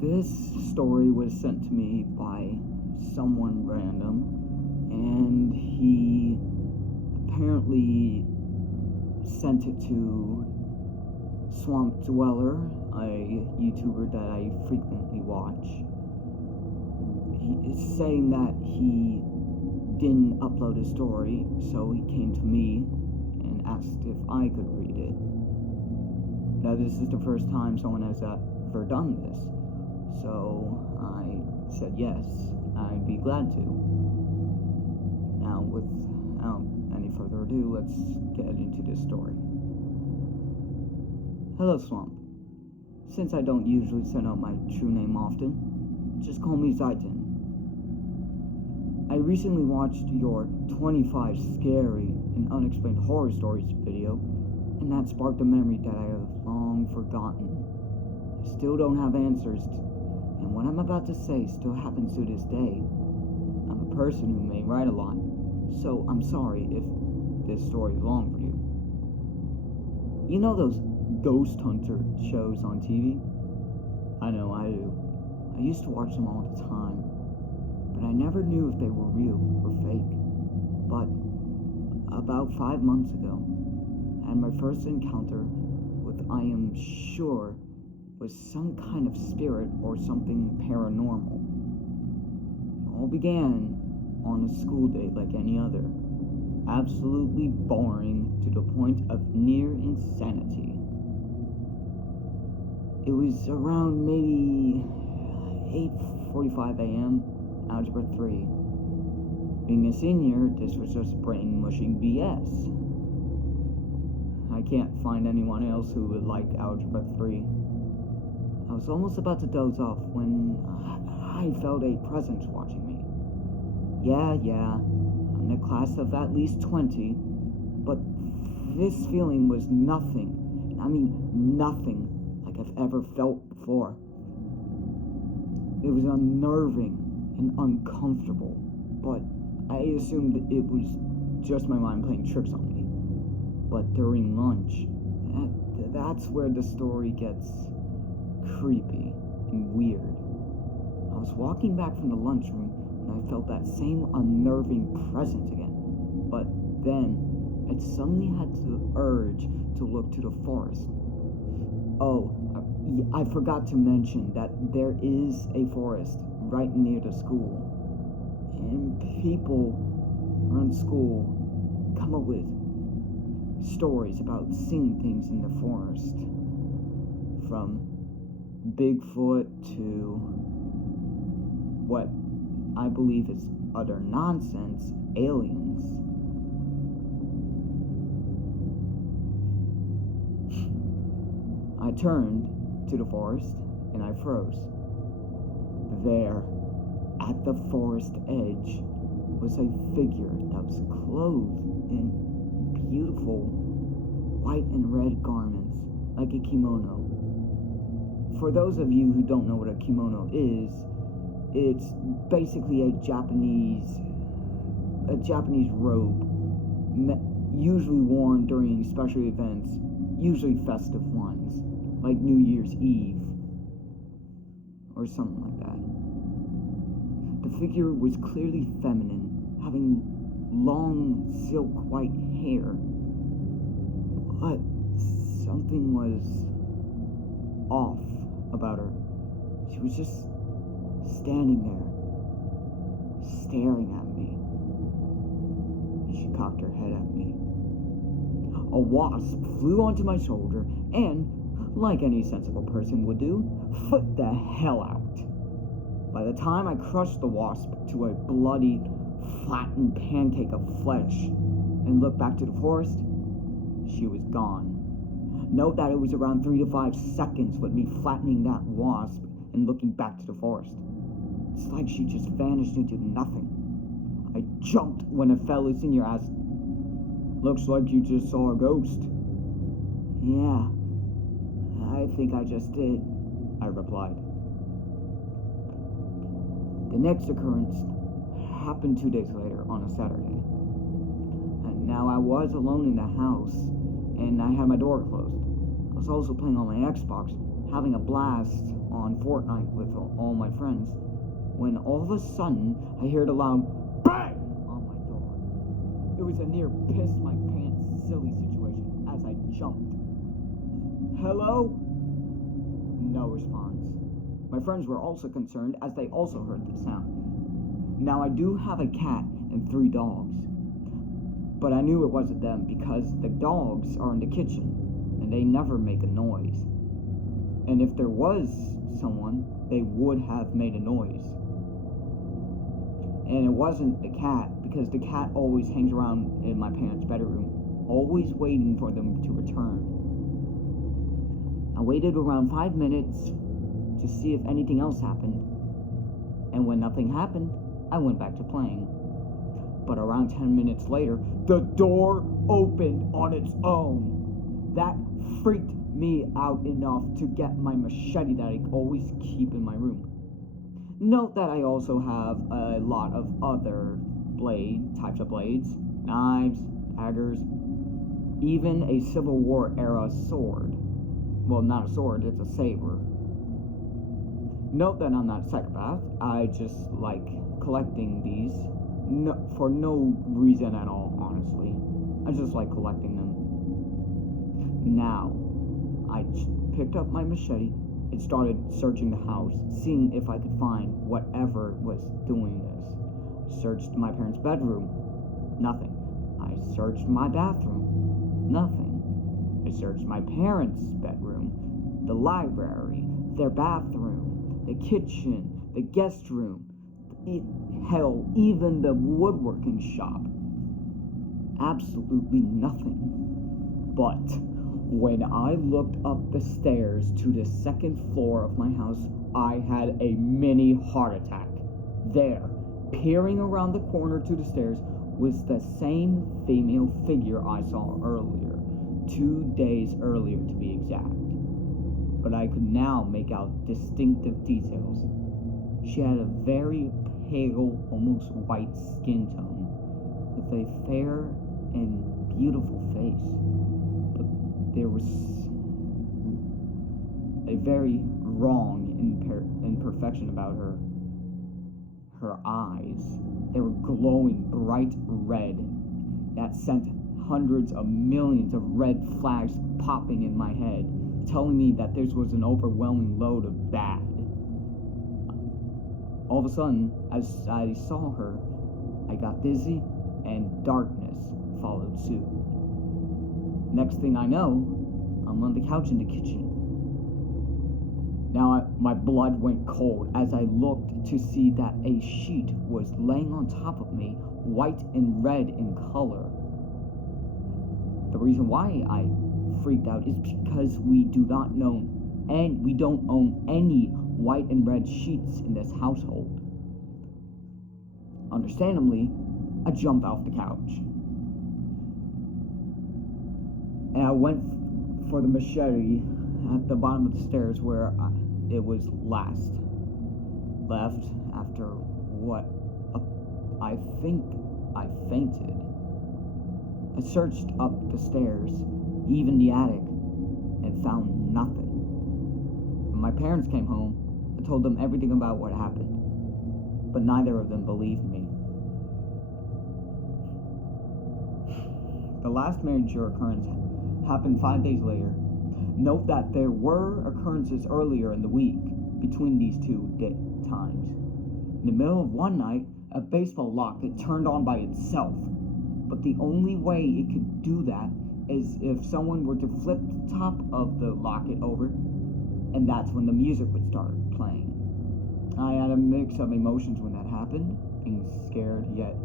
This story was sent to me by someone random, and he apparently sent it to Swamp Dweller, a YouTuber that I frequently watch. He is saying that he didn't upload his story, so he came to me and asked if I could read it. Now, this is the first time someone has ever done this, so I said yes, I'd be glad to. Now, without any further ado, let's get into this story. Hello, Swamp. Since I don't usually send out my true name often, just call me Zaitin. I recently watched your 25 scary and unexplained horror stories video, and that sparked a memory that I have long forgotten. I still don't have answers, and what I'm about to say still happens to this day. I'm a person who may write a lot, so I'm sorry if this story is long for you. You know those ghost hunter shows on TV? I know I do. I used to watch them all the time, but I never knew if they were real or fake. But about 5 months ago, I had my first encounter with, I am sure, was some kind of spirit or something paranormal. It all began on a school day like any other. Absolutely boring to the point of near insanity. It was around maybe 8:45 a.m., Algebra 3. Being a senior, this was just brain-mushing BS. I can't find anyone else who would like Algebra 3. I was almost about to doze off when I felt a presence watching me. Yeah, I'm in a class of at least 20, but this feeling was nothing, and I mean nothing, like I've ever felt before. It was unnerving and uncomfortable, but I assumed that it was just my mind playing tricks on me. But during lunch, that's where the story gets creepy and weird. I was walking back from the lunchroom and I felt that same unnerving presence again. But then I suddenly had the urge to look to the forest. Oh, I forgot to mention that there is a forest right near the school. And people around school come up with stories about seeing things in the forest. From Bigfoot to what I believe is utter nonsense, aliens. I turned to the forest and I froze. There, at the forest edge, was a figure that was clothed in beautiful white and red garments, like a kimono. For those of you who don't know what a kimono is, it's basically a Japanese robe, usually worn during special events, usually festive ones, like New Year's Eve, or something like that. The figure was clearly feminine, having long silk white hair, but something was off about her. She was just standing there, staring at me. She cocked her head at me. A wasp flew onto my shoulder and, like any sensible person would do, flipped the hell out. By the time I crushed the wasp to a bloody, flattened pancake of flesh and looked back to the forest, she was gone. Note that it was around 3 to 5 seconds with me flattening that wasp and looking back to the forest. It's like she just vanished into nothing. I jumped when a fellow senior asked, "Looks like you just saw a ghost." "Yeah, I think I just did," I replied. The next occurrence happened 2 days later on a Saturday. And now I was alone in the house, and I had my door closed. I was also playing on my Xbox, having a blast on Fortnite with all my friends, when all of a sudden I heard a loud BANG on my door. It was a near piss my pants silly situation as I jumped. Hello? No response. My friends were also concerned as they also heard the sound. Now I do have a cat and 3 dogs, but I knew it wasn't them because the dogs are in the kitchen and they never make a noise. And if there was someone, they would have made a noise. And it wasn't the cat, because the cat always hangs around in my parents' bedroom, always waiting for them to return. I waited around 5 minutes to see if anything else happened, and when nothing happened, I went back to playing. But around 10 minutes later, the door opened on its own. That freaked me out enough to get my machete that I always keep in my room. Note that I also have a lot of other types of blades, knives, daggers, even a Civil War era sword. Well, not a sword, it's a saber. Note that I'm not a psychopath. I just like collecting these for no reason at all, honestly. I just like collecting them. Now, I picked up my machete and started searching the house, seeing if I could find whatever was doing this. I searched my parents' bedroom. Nothing. I searched my bathroom. Nothing. I searched my parents' bedroom, the library, their bathroom, the kitchen, the guest room, hell, even the woodworking shop. Absolutely nothing. But when I looked up the stairs to the 2nd floor of my house, I had a mini heart attack. There, peering around the corner to the stairs, was the same female figure I saw earlier, 2 days earlier to be exact. But I could now make out distinctive details. She had a very pale, almost white skin tone, with a fair and beautiful face. But there was a very wrong imperfection about her. Her eyes, they were glowing bright red that sent hundreds of millions of red flags popping in my head, telling me that this was an overwhelming load of bad. All of a sudden, as I saw her, I got dizzy and darkness followed suit. Next thing I know, I'm on the couch in the kitchen. Now my blood went cold as I looked to see that a sheet was laying on top of me, white and red in color. The reason why I freaked out is because we don't own any white and red sheets in this household. Understandably, I jumped off the couch. And I went for the machete at the bottom of the stairs where it was last left after I think I fainted. I searched up the stairs, even the attic, and found nothing. When my parents came home, I told them everything about what happened, but neither of them believed me. The last major occurrence happened 5 days later. Note that there were occurrences earlier in the week between these 2 times. In the middle of one night, a baseball locket turned on by itself, but the only way it could do that is if someone were to flip the top of the locket over, and that's when the music would start playing. I had a mix of emotions when that happened, being scared yet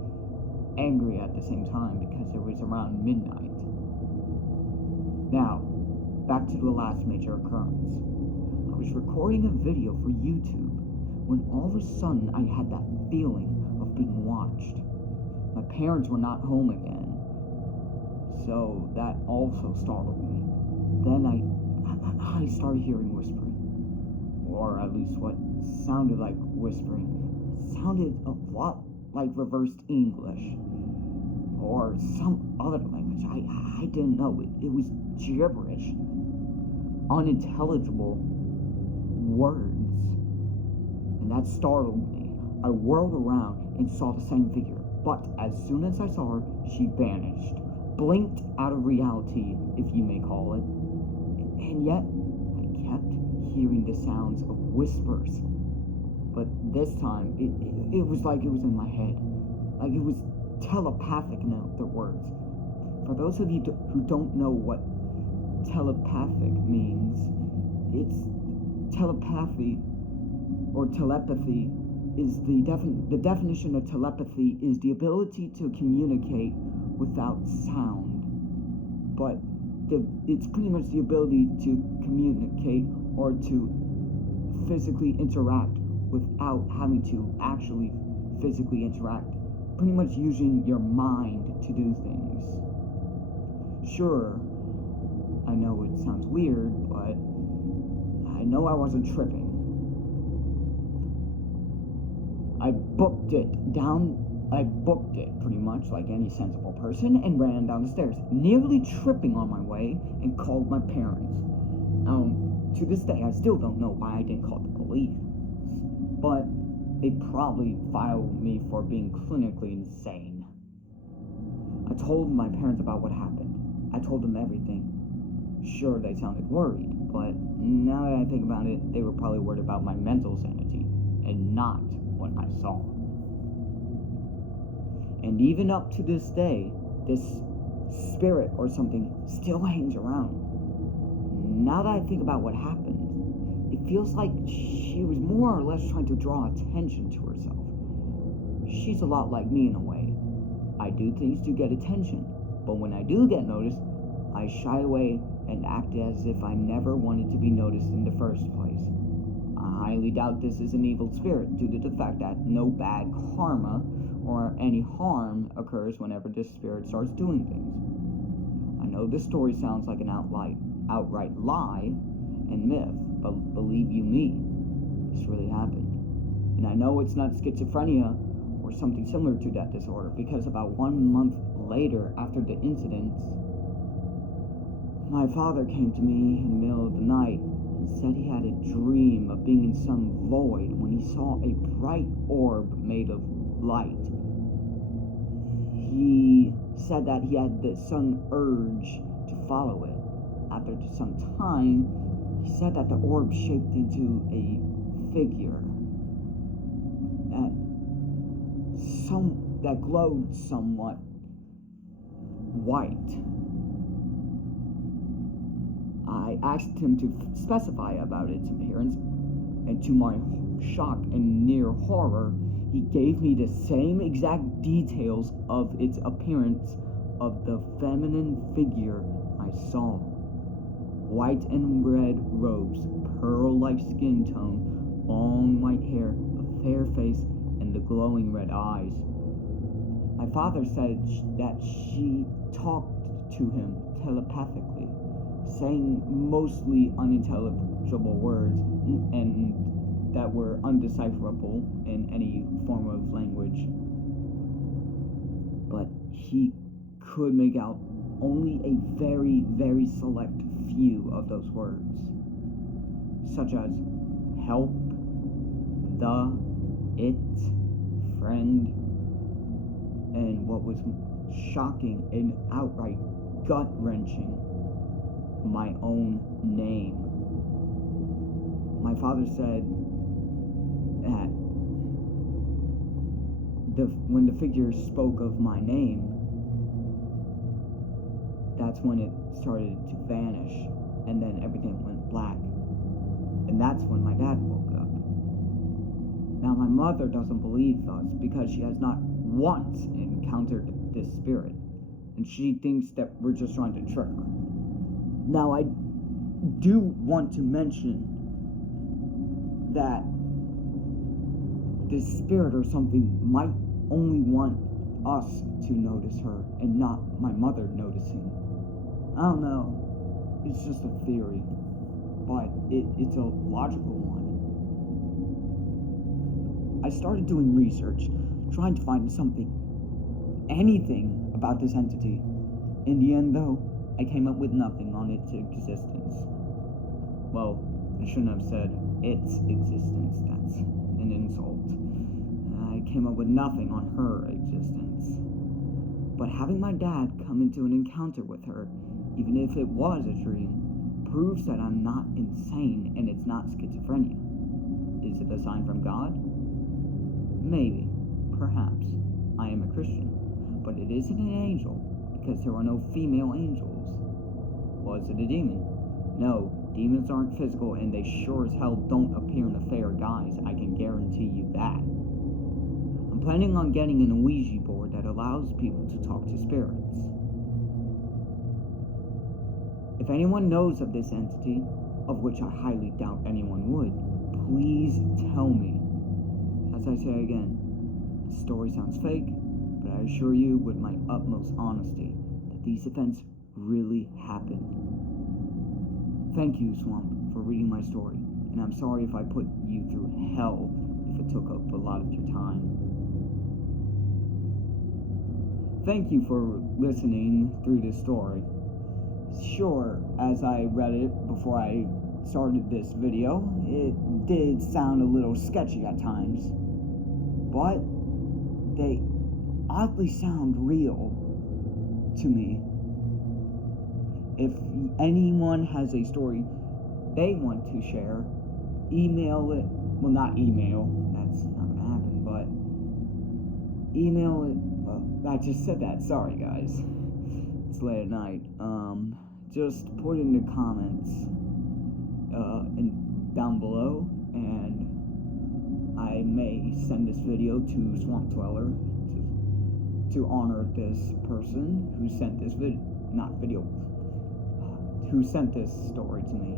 angry at the same time because it was around midnight. Now, back to the last major occurrence. I was recording a video for YouTube when all of a sudden I had that feeling of being watched. My parents were not home again, so that also startled me. Then I started hearing whispering, or at least what sounded like whispering. It sounded a lot like reversed English, or some other language. I didn't know. It was gibberish, unintelligible, words, and that startled me. I whirled around and saw the same figure, but as soon as I saw her, she vanished, blinked out of reality, if you may call it. And yet, I kept hearing the sounds of whispers, but this time, it was like it was in my head, like it was telepathic in other words. For those of you who don't know what telepathic means, it's telepathy, or telepathy, is the definition of telepathy is the ability to communicate without sound, but it's pretty much the ability to communicate or to physically interact without having to actually physically interact, pretty much using your mind to do things. Sure, I know it sounds weird, but I know I wasn't tripping. I booked it pretty much like any sensible person and ran down the stairs, nearly tripping on my way, and called my parents. To this day, I still don't know why I didn't call the police, but they probably filed me for being clinically insane. I told my parents about what happened. I told them everything. Sure, they sounded worried, but now that I think about it, they were probably worried about my mental sanity and not what I saw. And even up to this day, this spirit or something still hangs around. Now that I think about what happened, it feels like she was more or less trying to draw attention to herself. She's a lot like me in a way. I do things to get attention, but when I do get noticed, I shy away and act as if I never wanted to be noticed in the first place. I highly doubt this is an evil spirit due to the fact that no bad karma or any harm occurs whenever this spirit starts doing things. I know this story sounds like an outright lie and myth, but believe you me, this really happened. And I know it's not schizophrenia or something similar to that disorder, because about 1 month later after the incidents, my father came to me in the middle of the night and said he had a dream of being in some void when he saw a bright orb made of light. He said that he had the sudden urge to follow it. After some time, he said that the orb shaped into a figure that glowed somewhat white. I asked him to specify about its appearance, and to my shock and near horror, he gave me the same exact details of its appearance of the feminine figure I saw. White and red robes, pearl-like skin tone, long white hair, a fair face, and the glowing red eyes. My father said that she talked to him telepathically, saying mostly unintelligible words and that were undecipherable in any form of language. But he could make out only a very, very select few of those words, such as help, the, it, friend, and what was shocking and outright gut-wrenching, my own name. My father said that when the figure spoke of my name, that's when it started to vanish, and then everything went black. And that's when my dad woke up. Now, my mother doesn't believe us because she has not once encountered this spirit, and she thinks that we're just trying to trick her. Now, I do want to mention that this spirit or something might only want us to notice her and not my mother noticing. I don't know. It's just a theory, but it's a logical one. I started doing research, trying to find anything about this entity. In the end, though, I came up with nothing on its existence. Well, I shouldn't have said its existence. That's an insult. I came up with nothing on her existence. But having my dad come into an encounter with her, even if it was a dream, proves that I'm not insane and it's not schizophrenia. Is it a sign from God? Maybe. Perhaps. I am a Christian. But it isn't an angel, because there are no female angels. Was it a demon? No, demons aren't physical and they sure as hell don't appear in a fair guise, I can guarantee you that. I'm planning on getting an Ouija board that allows people to talk to spirits. If anyone knows of this entity, of which I highly doubt anyone would, please tell me. As I say again, the story sounds fake, but I assure you with my utmost honesty that these events really happened. Thank you, Swamp, for reading my story, and I'm sorry if I put you through hell if it took up a lot of your time. Thank you for listening through this story. Sure, as I read it before I started this video, it did sound a little sketchy at times, but they oddly sound real to me. If anyone has a story they want to share, email it. Well, not email, that's not gonna happen, but email it. Well, I just said that, sorry guys. It's late at night. Just put in the comments down below, and I may send this video to Swamp Dweller to honor this person who sent this who sent this story to me.